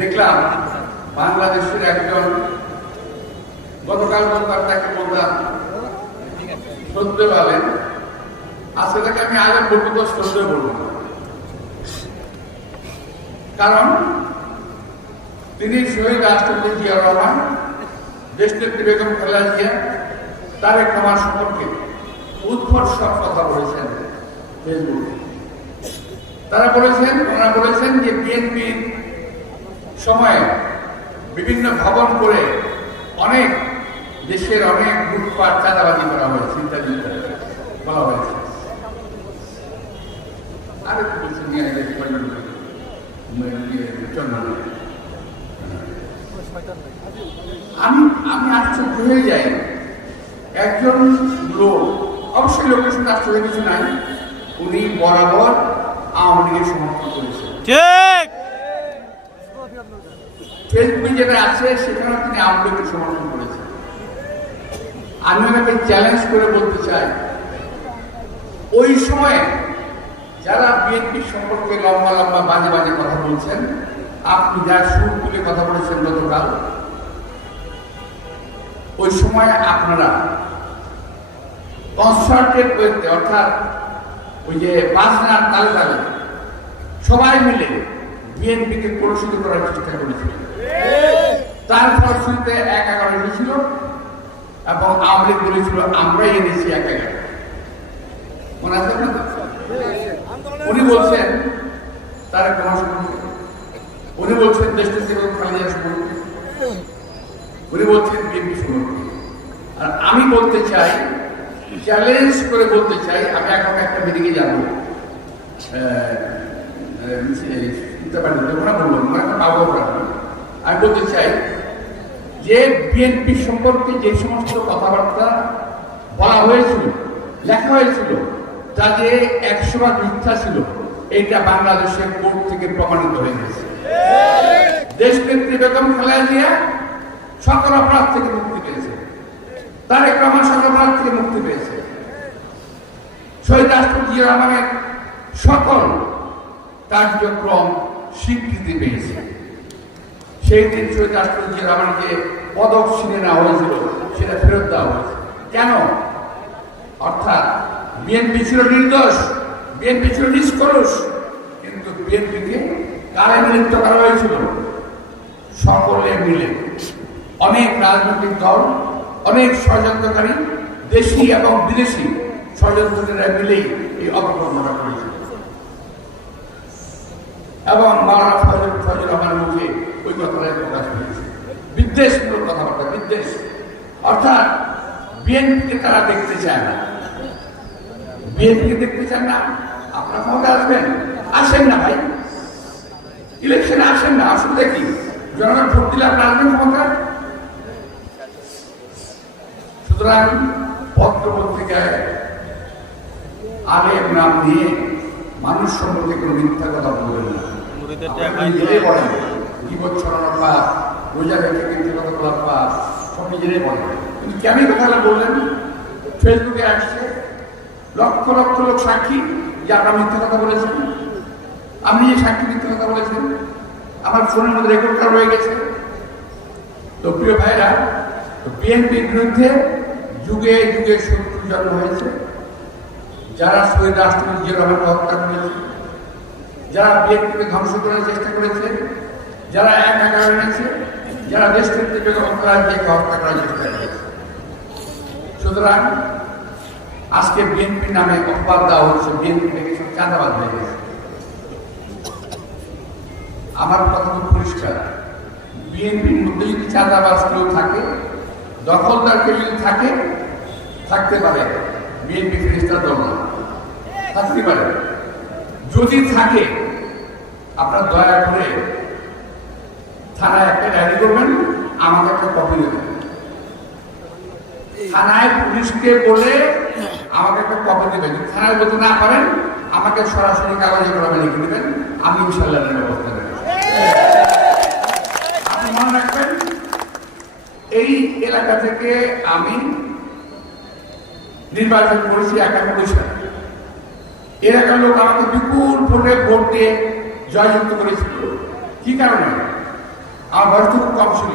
দেখলাম বাংলাদেশের একজন গতকাল রোববার তাকে বললাম সত্যি বলেন, আজকে তাকে আমি আগে বলব সত্যি বলব। কারণ তিনি শহীদ রাষ্ট্রপতি জিয়া রহমান, দেশনেত্রী বেগম খালেদা জিয়া, তারেক রহমান সম্পর্কে উদ্ভট সব কথা বলেছেন তারা বলেছেন, ওনারা বলেছেন যে বিএনপির সময়ে বিভিন্ন ভবন করে অনেক দেশের অনেক লুটপাট, চাঁদাবাজি করা হয়েছে ইত্যাদি ইত্যাদি বলা হয়েছে। আমি আমি আশ্চর্য হয়ে যাই। একজন লোক, অবশ্যই লোকের সঙ্গে আশ্চর্য কিছু নাই। উনি বরাবর আওয়ামী লীগের সমর্থন করেছেন ঠিক! ফেসবুকে যেটা আছে, সেখানে তিনি আওয়ামী লীগকে সমর্থন করেছেন। আমি ওনাকে চ্যালেঞ্জ করে বলতে চাই, ওই সময়ে যারা বিএনপি সম্পর্কে লম্বা লম্বা বাজে বাজে কথা বলছেন, আপনি যার সুর তুলে কথা বলেছেন গতকাল, ওই সময় আপনারা কনসার্টেড ওয়েতে অর্থাৎ ওই যে বাজনার তালে তালে সবাই মিলে বিএনপিকে কলুষিত করার চেষ্টা করেছিল তার ফলশ্রুতিতে এক এগারো এসেছিল এবং আওয়ামী বলেছিল, আমরাই এনেছি এক এগারো মনে আছে উনি বলছেন, তার উনি বলছেন, দেশটা থেকে খালিয়া সম্পর্কে উনি বলছেন বিএনপি সম্পর্কে আর আমি বলতে চাই চ্যালেঞ্জ করে বলতে চাই, আমি এখন একটা মিটিংয়ে যাব। আমি বলতে চাই যে বিএনপি সম্পর্কে যে সমস্ত কথাবার্তা বলা হয়েছিল, লেখা হয়েছিল তা যে ভাগ মিথ্যা ছিল এইটা বাংলাদেশের কোর্ট থেকে প্রমাণিত হয়ে গেছে। দেশ নেত্রী বেগম খালেদা সকল অপরাধ থেকে মুক্তি পেয়েছে। তারেক রহমান সকল অপরাধ থেকে মুক্তি পেয়েছে। শহীদ রাষ্ট্রপতি জিয়া রহমানের সকল কার্যক্রম স্বীকৃতি পেয়েছে। সেই দিন শহীদ রাষ্ট্রপতি জিয়া রহমানকে পদক ছিনে নেওয়া হয়েছিল, সেটা ফেরত দেওয়া হয়েছে। কেন? অর্থাৎ বিএনপি ছিল নির্দোষ, বিএনপি ছিল নিষ্কলুষ, কিন্তু বিএনপিকে কারে নিযুক্ত করা হয়েছিল। সকলে মিলে অনেক রাজনৈতিক দল, অনেক ষড়যন্ত্রকারী, দেশি এবং বিদেশি ষড়যন্ত্রকারীরা মিলেই এই অপকর্মটা করেছিল। এবং মারা ফজল ফজল রহমানের মুখে ওই কথাটাই প্রকাশ পেয়েছে বিদ্বেষমূলক কথাবার্তা বিদ্বেষ। অর্থাৎ বিএনপিকে তারা দেখতে চায় না। বিএনপিকে দেখতে চান না আপনারা ক্ষমতা আসবেন। আসেন না ভাই। ইলেকশনে আসেন না অসুবিধা কি? জনগণ ভোট দিলে আপনার আসবেন ক্ষমতা সুতরাং পত্র পত্রিকায় আলেম নাম নিয়ে মানুষ সম্পর্কে কোনো মিথ্যা কথা বলবেন না। আপনি বলেন বিপদ ছড়ানোর পাপ সব নিজেরাই কিন্তু ফেসবুকে আসছে লক্ষ লক্ষ লোক সাক্ষী যে কথা বলেছেন। আপনি যে সাক্ষী কথা বলেছেন, আমার ফোনের মধ্যে রেকর্ড করা রয়ে গেছে। তো প্রিয় ভাইরা বিএনপির বিরুদ্ধে যুগে যুগে শত্রু জন্ম হয়েছে। যারা শহীদ রাষ্ট্রপতি জিয়া রহমানকে হত্যা করেছে, যারা বিএনপিকে ধ্বংস করার চেষ্টা করেছে, যারা এক একা এনেছে যারা দেশ থেকে বেগম জিয়াকে হত্যা সুতরাং আজকে বিএনপি নামে অপবাদ দেওয়া হচ্ছে বিএনপি থেকে সব চাঁদাবাদ হয়ে গেছে। আমার কথা খুব পরিষ্কার। বিএনপির মধ্যে যদি চাঁদাবাজ কেউ থাকে, দখলদার কেউ যদি থাকে, থাকতে পারে। বিএনপি ফেরিস্তার দল না। থাকতে পারে। যদি থাকে, আপনার দয়া করে থানায় একটা ডায়েরি করবেন আমাকে একটা কপি দেবেন। থানায় পুলিশকে বলে আমাকে একটা কপি দেবেন। থানায় বলতে না পারেন আমাকে সরাসরি কাগজে কলমে লিখে দেবেন আমি ইনশাল্লাহ ব্যবস্থা নেব। আপনি মনে রাখবেন এই এলাকা থেকে আমি নির্বাচন করেছি একানব্বই সালে এলাকার লোক আমাকে বিপুল ভোটে ভোট দিয়ে জয়যুক্ত করেছিল। কি কারণে? আমার খুব কম ছিল।